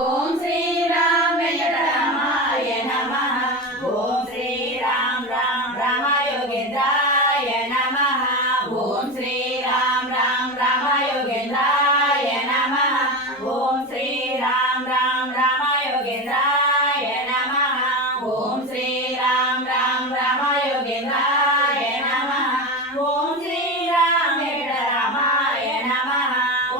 ఓం శ్రీరామ వెంకటరమాయ నమః. ఓం శ్రీరామ రామ రామ యోగేంద్రాయ నమః. ఓం శ్రీరామ రామ రామ యోగేంద్రాయ నమః. ఓం శ్రీరామ రామ రామ యోగేంద్రాయ నమః. ఓం శ్రీరామ రామ రామ యోగేంద్రాయ నమః. ఓం శ్రీరామ వెంకటరమాయ నమః.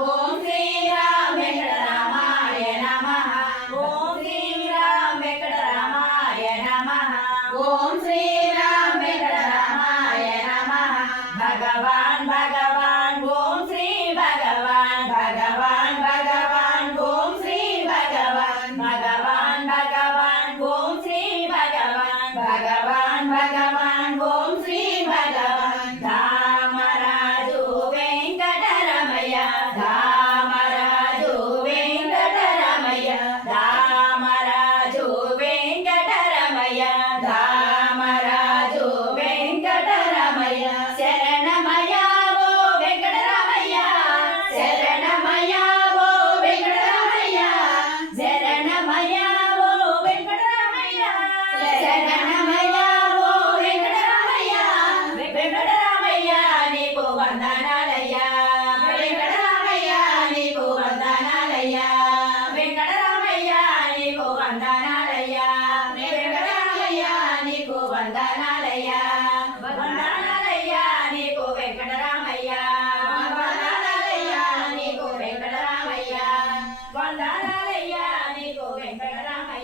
ఓం శ్రీరామ వెంకటరమాయ నమః. ఓం శ్రీరామ వెంకటరమాయ నమః. ఓం శ్రీరామ వెంకటరమాయ నమః. భగవాన్ భగవాన్ ఓం శ్రీ భగవాన్ భగవాన్ భగవాన్ ఓం శ్రీ భగవాన్ భగవాన్ భగవాన్ ఓం శ్రీ భగవాన్ భగవాన్ భగవాన్ ఓం శ్రీ భగవాన్. ధామరాజు వెంకటరమయ్య ధామరాజు వెంకటరమయ్య ధామరాజు వెంకటరమయ్య ధామరాజు వెంకటరమయ్య. శరణమయ్య ఓ వెంకటరమయ్య శరణమయ్య ఓ వెంకటరమయ్య శరణమయ్య ఓ వెంకటరమయ్య శరణమయ్య ఓ వెంకటరమయ్య. వెంకటరమయ్య నీకు వందనాలయ్యా వెంకటరమయ్య నీకు వందనాలయ్యా వెంకటరమయ్య నీకు వందనాలయ్యా వెంకటరమయ్య నీకు వందనాలయ్యా వందనాలయ్యా నీకు వెంకటరమయ్య వందనాలయ్యా నీకు వెంకటరమయ్య వందనాలయ్యా నీకు వెంకటరమయ్య.